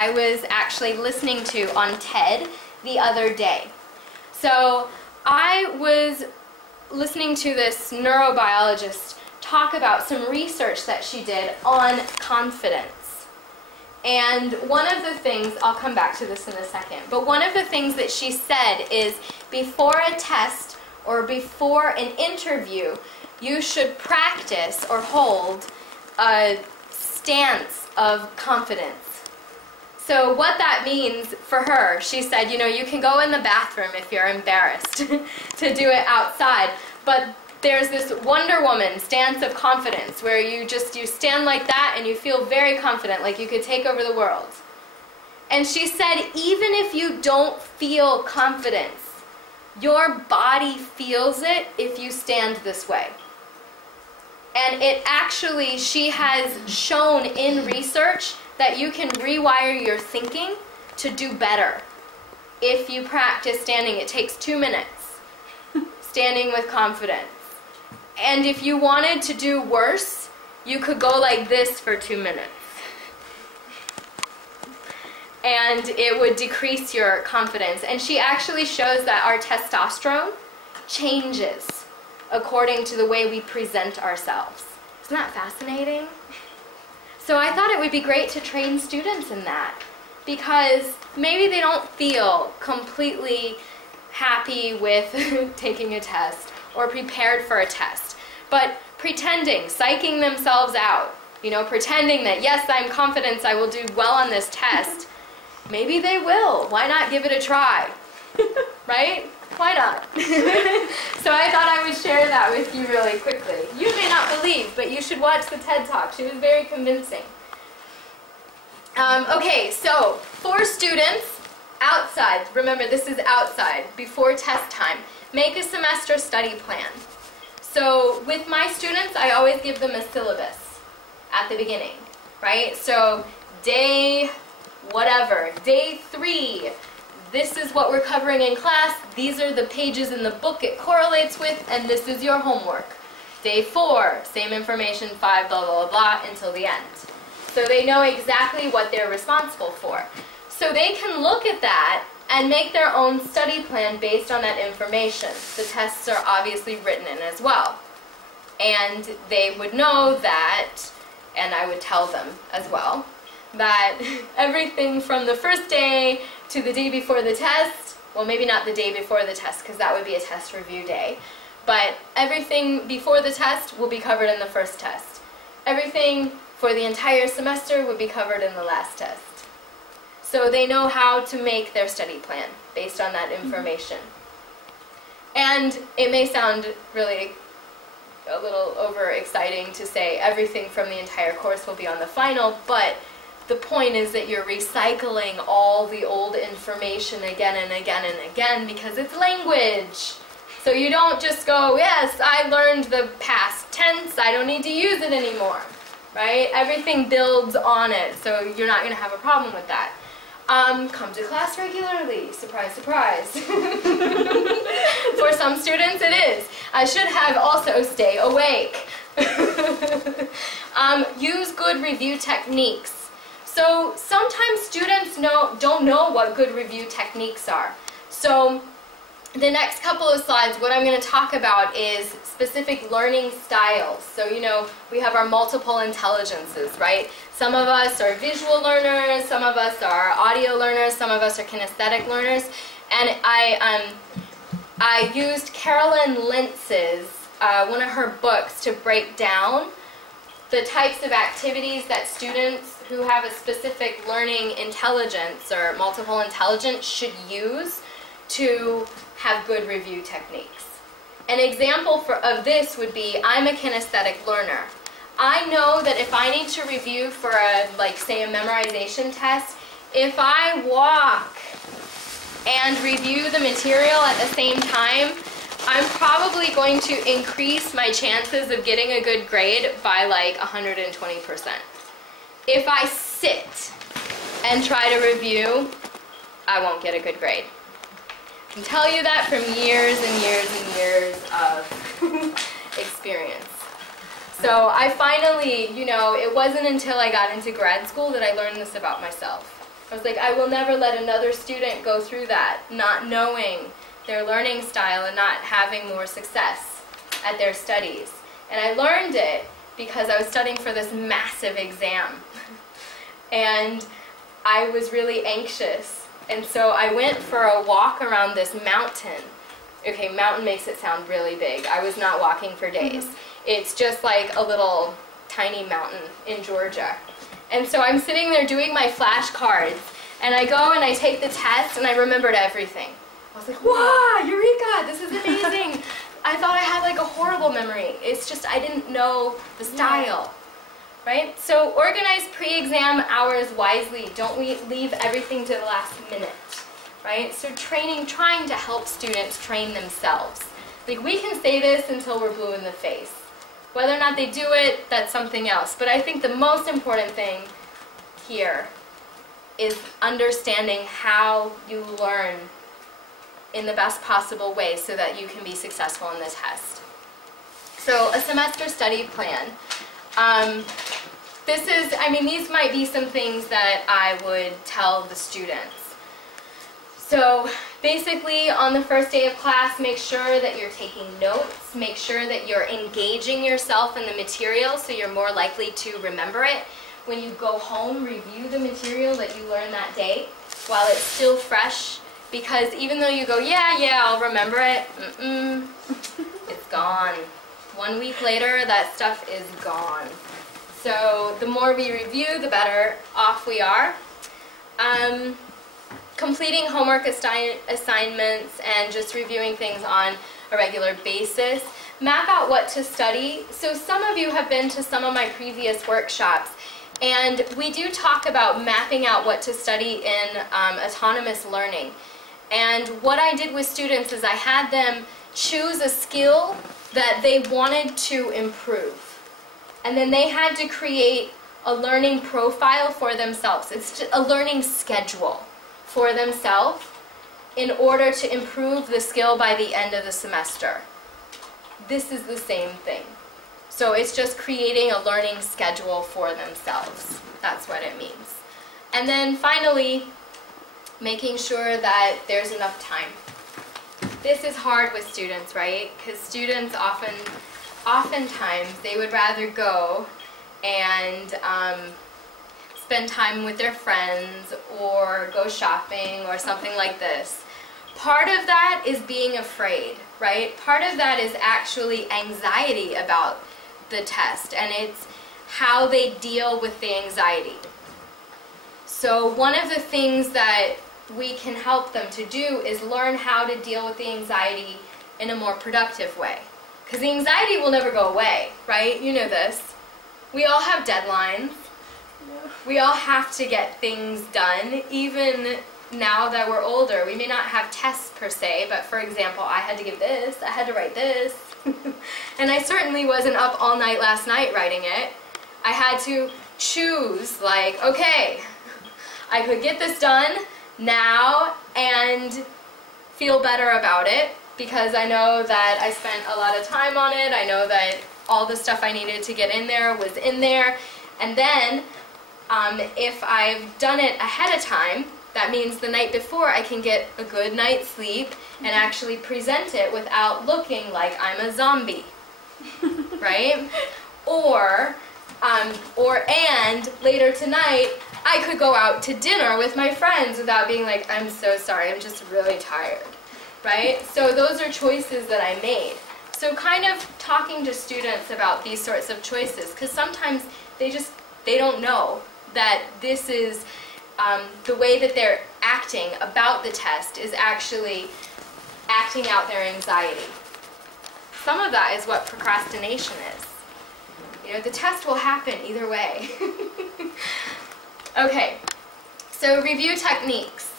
I was actually listening to on TED the other day. So I was listening to this neurobiologist talk about some research that she did on confidence. And one of the things, I'll come back to this in a second, but one of the things that she said is before a test or before an interview, you should practice or hold a stance of confidence. So what that means for her, she said, you know, you can go in the bathroom if you're embarrassed to do it outside, but there's this Wonder Woman stance of confidence where you stand like that and you feel very confident, like you could take over the world. And she said, even if you don't feel confidence, your body feels it if you stand this way. And it actually, she has shown in research that you can rewire your thinking to do better if you practice standing. It takes 2 minutes, standing with confidence. And if you wanted to do worse, you could go like this for 2 minutes. And it would decrease your confidence. And she actually shows that our testosterone changes according to the way we present ourselves. Isn't that fascinating? So I thought it would be great to train students in that, because maybe they don't feel completely happy with taking a test or prepared for a test, but pretending, psyching themselves out, you know, pretending that yes, I'm confident I will do well on this test. Maybe they will. Why not give it a try? Right? Why not? So I thought I would share that with you really quickly. You may not believe, but you should watch the TED Talk. She was very convincing. Okay, so for students, outside, remember this is outside, before test time, make a semester study plan. So with my students, I always give them a syllabus at the beginning, right? So day whatever, day 3, this is what we're covering in class, these are the pages in the book it correlates with, and this is your homework. Day 4, same information, 5, blah, blah, blah, blah, until the end. So they know exactly what they're responsible for. So they can look at that and make their own study plan based on that information. The tests are obviously written in as well. And they would know that, and I would tell them as well, that everything from the first day to the day before the test, well, maybe not the day before the test because that would be a test review day, but everything before the test will be covered in the first test. Everything for the entire semester would be covered in the last test. So they know how to make their study plan based on that information. And it may sound really a little overexciting to say everything from the entire course will be on the final, but the point is that you're recycling all the old information again and again and again because it's language. So you don't just go, yes, I learned the past tense, I don't need to use it anymore, right? Everything builds on it, so you're not going to have a problem with that. Come to class regularly. Surprise, surprise. For some students it is. I should have also stay awake. Use good review techniques. So sometimes students don't know what good review techniques are. So the next couple of slides, what I'm going to talk about is specific learning styles. So, you know, we have our multiple intelligences, right? Some of us are visual learners, some of us are audio learners, some of us are kinesthetic learners. And I used Carolyn Lintz's, one of her books to break down the types of activities that students who have a specific learning intelligence or multiple intelligence should use to have good review techniques. An example of this would be, I'm a kinesthetic learner. I know that if I need to review for say a memorization test, if I walk and review the material at the same time, I'm probably going to increase my chances of getting a good grade by like 120%. If I sit and try to review, I won't get a good grade. I can tell you that from years and years and years of experience. So I finally, you know, it wasn't until I got into grad school that I learned this about myself. I was like, I will never let another student go through that, not knowing their learning style and not having more success at their studies. And I learned it because I was studying for this massive exam. And I was really anxious. And so I went for a walk around this mountain. Okay, mountain makes it sound really big. I was not walking for days. It's just like a little tiny mountain in Georgia. And so I'm sitting there doing my flashcards, and I go and I take the test, and I remembered everything. I was like, wow, eureka, this is amazing. I thought I had like a horrible memory. It's just I didn't know the style, right? So organize pre-exam hours wisely. Don't leave everything to the last minute, right? So training, trying to help students train themselves. Like, we can say this until we're blue in the face. Whether or not they do it, that's something else. But I think the most important thing here is understanding how you learn in the best possible way so that you can be successful in the test. So a semester study plan. These might be some things that I would tell the students. So basically, on the first day of class, make sure that you're taking notes. Make sure that you're engaging yourself in the material so you're more likely to remember it. When you go home, review the material that you learned that day while it's still fresh. Because even though you go, yeah, I'll remember it, it's gone. 1 week later, that stuff is gone. So the more we review, the better off we are. Completing homework assignments and just reviewing things on a regular basis. Map out what to study. So some of you have been to some of my previous workshops, and we do talk about mapping out what to study in autonomous learning. And what I did with students is I had them choose a skill that they wanted to improve. And then they had to create a learning profile for themselves. It's a learning schedule for themselves in order to improve the skill by the end of the semester. This is the same thing. So it's just creating a learning schedule for themselves. That's what it means. And then finally, making sure that there's enough time. This is hard with students, right? Because students oftentimes they would rather go and spend time with their friends or go shopping or something like this. Part of that is being afraid, right? Part of that is actually anxiety about the test, and it's how they deal with the anxiety. So one of the things that we can help them to do is learn how to deal with the anxiety in a more productive way. Because the anxiety will never go away, right? You know this. We all have deadlines. We all have to get things done, even now that we're older. We may not have tests per se, but for example, I had to give this, I had to write this, and I certainly wasn't up all night last night writing it. I had to choose, like, okay, I could get this done now and feel better about it because I know that I spent a lot of time on it. I know that all the stuff I needed to get in there was in there. And then if I've done it ahead of time, that means the night before I can get a good night's sleep and actually present it without looking like I'm a zombie, right? And later tonight, I could go out to dinner with my friends without being like, I'm so sorry, I'm just really tired, right? So those are choices that I made. So kind of talking to students about these sorts of choices, because sometimes they don't know that this is the way that they're acting about the test is actually acting out their anxiety. Some of that is what procrastination is. You know, the test will happen either way. Okay, so review techniques.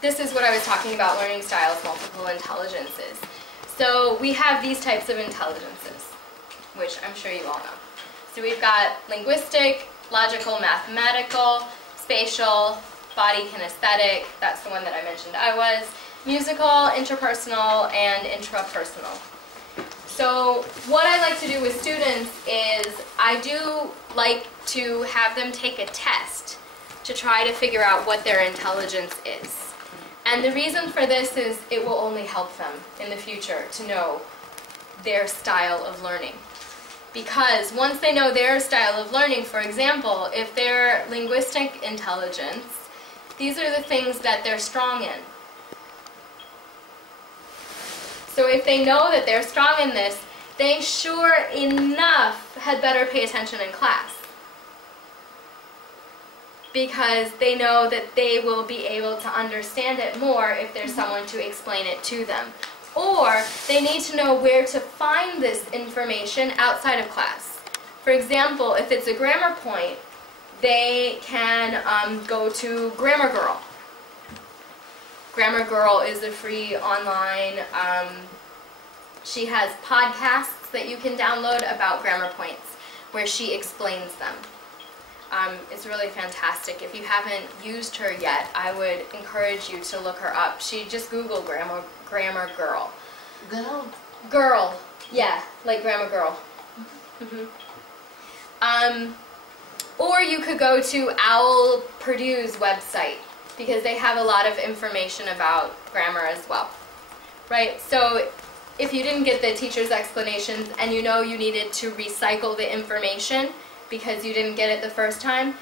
This is what I was talking about, learning styles, multiple intelligences. So we have these types of intelligences, which I'm sure you all know. So we've got linguistic, logical, mathematical, spatial, body kinesthetic, that's the one that I mentioned I was, musical, interpersonal, and intrapersonal. So what I like to do with students is I do like to have them take a test to try to figure out what their intelligence is. And the reason for this is it will only help them in the future to know their style of learning. Because once they know their style of learning, for example, if they're linguistic intelligence, these are the things that they're strong in. So if they know that they're strong in this, they sure enough had better pay attention in class. Because they know that they will be able to understand it more if there's someone to explain it to them. Or they need to know where to find this information outside of class. For example, if it's a grammar point, they can go to Grammar Girl. Grammar Girl is a free online, she has podcasts that you can download about grammar points where she explains them. It's really fantastic. If you haven't used her yet, I would encourage you to look her up. Just Google Grammar Girl. Girl? Girl. Yeah, like Grammar Girl. Or you could go to Owl Purdue's website because they have a lot of information about grammar as well. Right? So if you didn't get the teacher's explanations and you know you needed to recycle the information because you didn't get it the first time,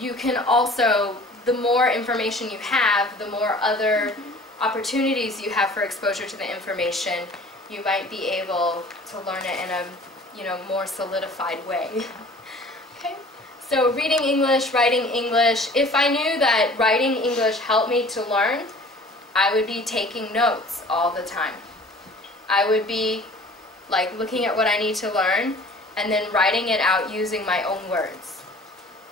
you can also, the more information you have, the more other opportunities you have for exposure to the information, you might be able to learn it in a more solidified way. Okay? So reading English, writing English. If I knew that writing English helped me to learn, I would be taking notes all the time. I would be like looking at what I need to learn and then writing it out using my own words.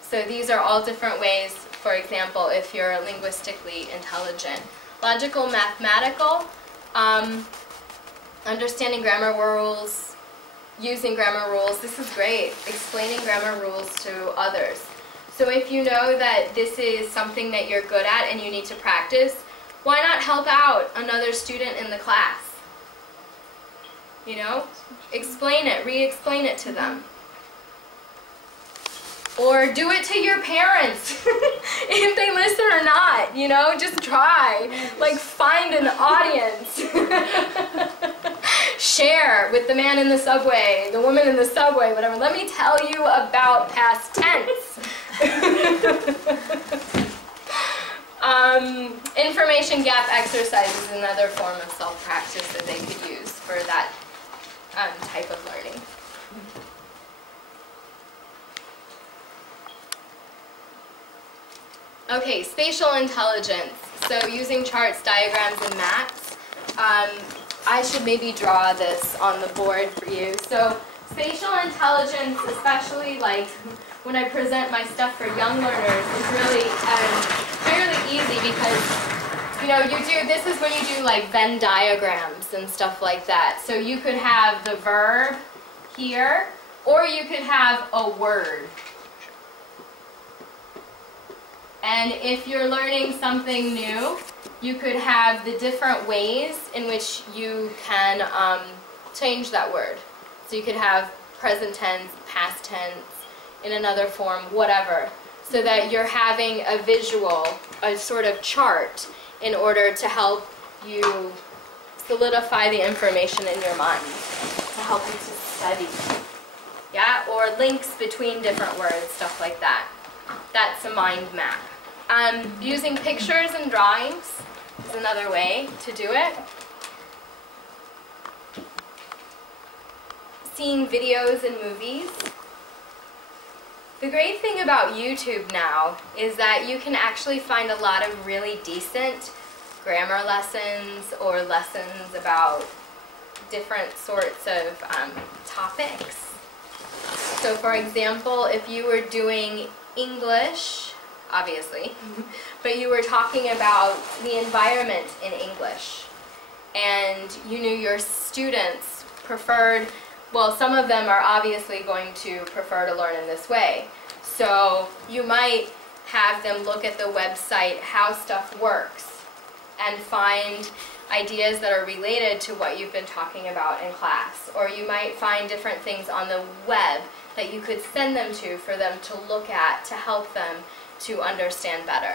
So these are all different ways, for example, if you're linguistically intelligent. Logical, mathematical, understanding grammar rules, using grammar rules. This is great, explaining grammar rules to others. So if you know that this is something that you're good at and you need to practice, why not help out another student in the class? You know, explain it, re-explain it to them. Or do it to your parents, if they listen or not, you know, just try. Like, find an audience. Share with the man in the subway, the woman in the subway, whatever. Let me tell you about past tense. Information gap exercise is another form of self-practice that they could use for that type of learning. Okay, spatial intelligence. So using charts, diagrams, and maps. I should maybe draw this on the board for you. So spatial intelligence, especially like when I present my stuff for young learners, is really fairly easy because this is when you do like Venn diagrams and stuff like that. So you could have the verb here, or you could have a word. And if you're learning something new, you could have the different ways in which you can change that word. So you could have present tense, past tense, in another form, whatever. So that you're having a visual, a sort of chart, in order to help you solidify the information in your mind, to help you to study. Yeah, or links between different words, stuff like that. That's a mind map. Using pictures and drawings is another way to do it. Seeing videos and movies. The great thing about YouTube now is that you can actually find a lot of really decent grammar lessons or lessons about different sorts of topics. So for example, if you were doing English, obviously, but you were talking about the environment in English, and you knew your students preferred, well, some of them are obviously going to prefer to learn in this way. So you might have them look at the website How Stuff Works and find ideas that are related to what you've been talking about in class. Or you might find different things on the web that you could send them to for them to look at to help them to understand better.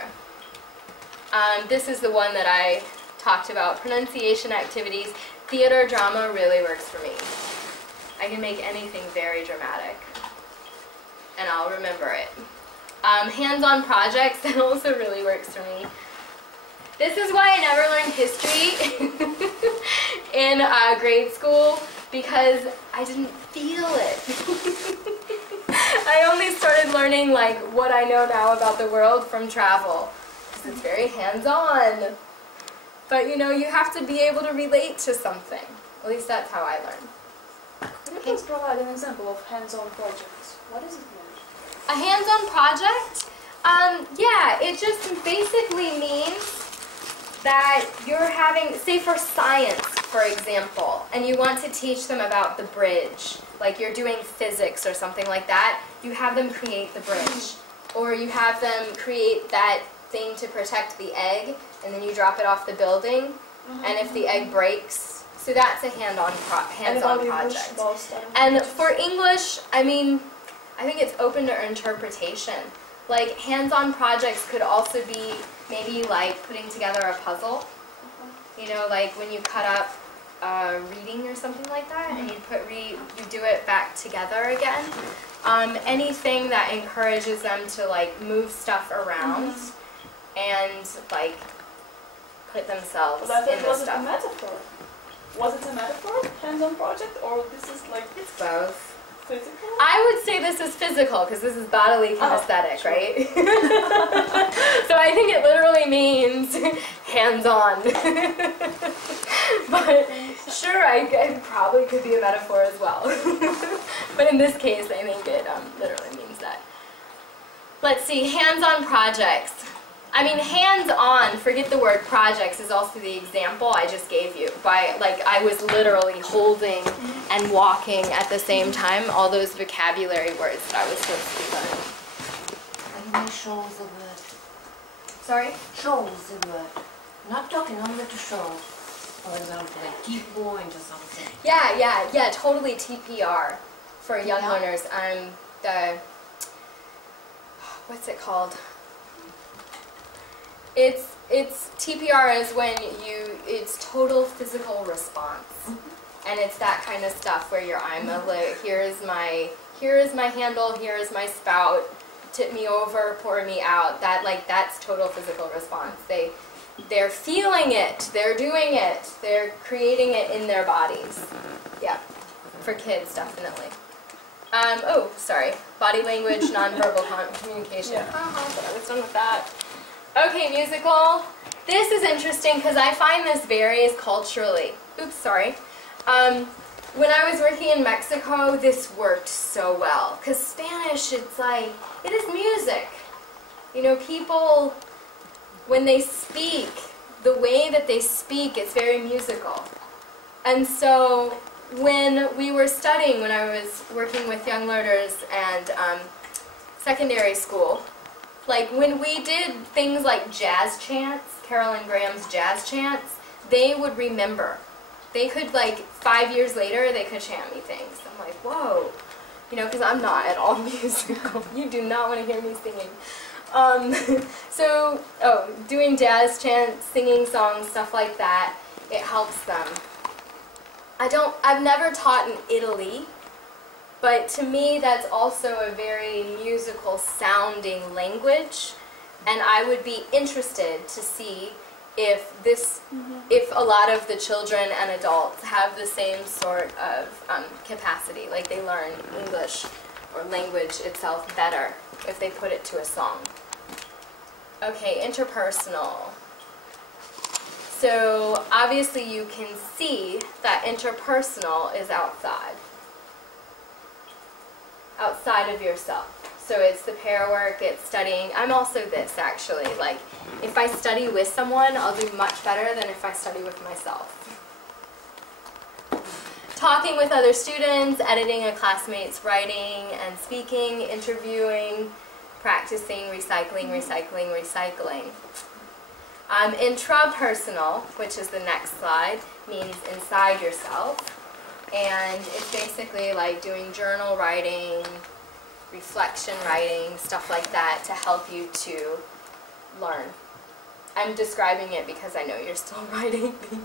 This is the one that I talked about, pronunciation activities. Theater, drama really works for me. I can make anything very dramatic, and I'll remember it. Hands-on projects, that also really works for me. This is why I never learned history in grade school, because I didn't feel it. I only started learning like what I know now about the world from travel, because it's very hands-on. But you know, you have to be able to relate to something. At least that's how I learn. Can you please provide an example of hands-on projects? What is it mean? A hands-on project? Yeah, it just basically means that you're having, say for science, for example, and you want to teach them about the bridge, like you're doing physics or something like that, you have them create the bridge. Or you have them create that thing to protect the egg, and then you drop it off the building, and if the egg breaks, so that's a hands-on project. And for English, I mean, I think it's open to interpretation. Like, hands-on projects could also be maybe like putting together a puzzle. You know, like when you cut up reading or something like that, and you do it back together again. Anything that encourages them to like move stuff around and like put themselves in the Was stuff. it a metaphor? Was it a metaphor, hands-on project, or this is like It's both. physical? I would say this is physical, because this is bodily kinesthetic, sure. right? So I think it literally means hands-on. But sure, it probably could be a metaphor as well. But in this case, I think it literally means that. Let's see, hands-on projects. I mean, hands-on, forget the word projects, is also the example I just gave you. By, like, I was literally holding and walking at the same time, all those vocabulary words that I was supposed to learn. I mean, shows the word. Sorry? Shows the word. Not talking, only to show. For example, like key point or something. Yeah, totally TPR for young learners. What's it called? It's TPR is when it's total physical response, and it's that kind of stuff where I'm like, here is my handle, here is my spout, tip me over, pour me out. That's total physical response. They're feeling it, they're doing it, they're creating it in their bodies. Yeah, for kids definitely. Oh, sorry. Body language, nonverbal communication. Yeah. But I was done with that. Okay, musical. This is interesting because I find this varies culturally. Oops, sorry. When I was working in Mexico, this worked so well. Because Spanish, it's like, it is music. You know, people, when they speak, the way that they speak, it's very musical. And so when we were studying, when I was working with young learners and secondary school, like when we did things like jazz chants, Carolyn Graham's jazz chants, they would remember. They could, like, 5 years later, they could chant me things. I'm like, whoa. You know, because I'm not at all musical. You do not want to hear me singing. Doing jazz chants, singing songs, stuff like that, it helps them. I've never taught in Italy, but to me that's also a very musical sounding language, and I would be interested to see if if a lot of the children and adults have the same sort of capacity, like they learn English or language itself better if they put it to a song. Okay, interpersonal. So obviously you can see that interpersonal is outside of yourself. So it's the pair work, it's studying. I'm also this, actually. Like, if I study with someone, I'll do much better than if I study with myself. Talking with other students, editing a classmate's writing and speaking, interviewing, practicing, recycling. Intrapersonal, which is the next slide, means inside yourself. And it's basically like doing journal writing, reflection writing, stuff like that to help you to learn. I'm describing it because I know you're still writing these.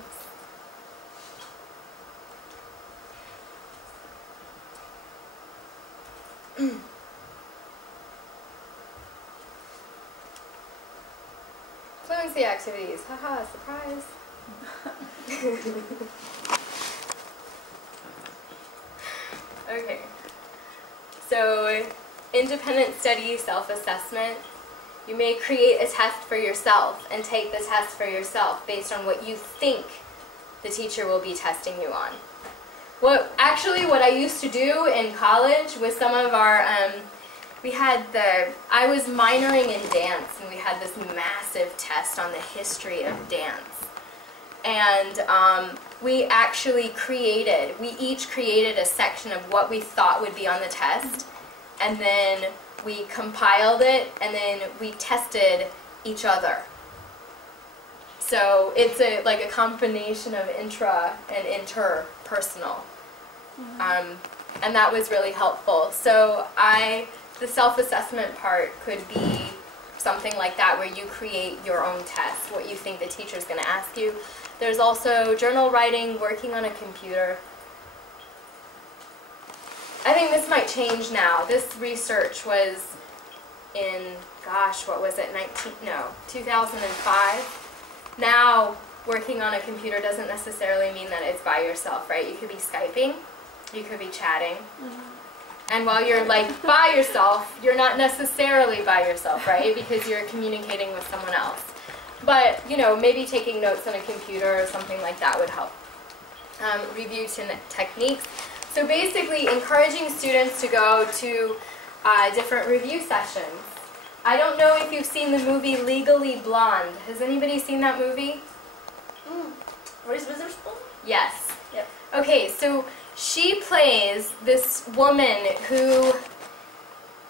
Fluency activities, haha, surprise. Okay, so independent study, self-assessment. You may create a test for yourself and take the test for yourself based on what you think the teacher will be testing you on. What I used to do in college with some of our, I was minoring in dance, and we had this massive test on the history of dance. And we each created a section of what we thought would be on the test, and then we compiled it, and then we tested each other. So it's like a combination of intra and interpersonal. And that was really helpful. So the self-assessment part could be something like that, where you create your own test, what you think the teacher's going to ask you. There's also journal writing, working on a computer. I think this might change now. This research was in, gosh, what was it, 2005. Now, working on a computer doesn't necessarily mean that it's by yourself, right? You could be Skyping, you could be chatting. And while you're like by yourself, you're not necessarily by yourself, right? Because you're communicating with someone else. But, you know, maybe taking notes on a computer or something like that would help. Review techniques. So basically encouraging students to go to different review sessions. I don't know if you've seen the movie Legally Blonde. Has anybody seen that movie? Reese Witherspoon? Yes. Yep. Okay, so she plays this woman who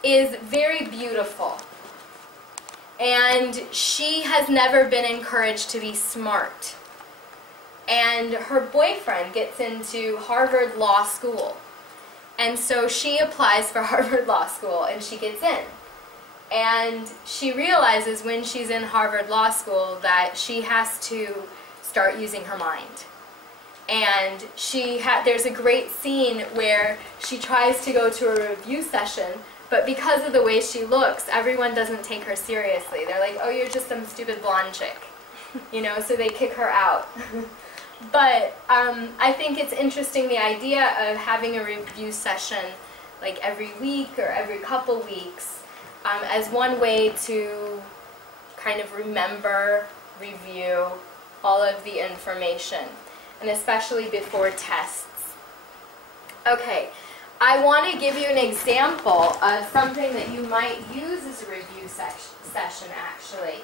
is very beautiful. And she has never been encouraged to be smart. And her boyfriend gets into Harvard Law School. And so she applies for Harvard Law School, and she gets in. And she realizes when she's in Harvard Law School that she has to start using her mind. And there's a great scene where she tries to go to a review session, but because of the way she looks, everyone doesn't take her seriously. They're like, oh, you're just some stupid blonde chick. You know, so they kick her out. But I think it's interesting, the idea of having a review session like every week or every couple weeks as one way to kind of remember, review all of the information, and especially before tests. Okay, I want to give you an example of something that you might use as a review session actually.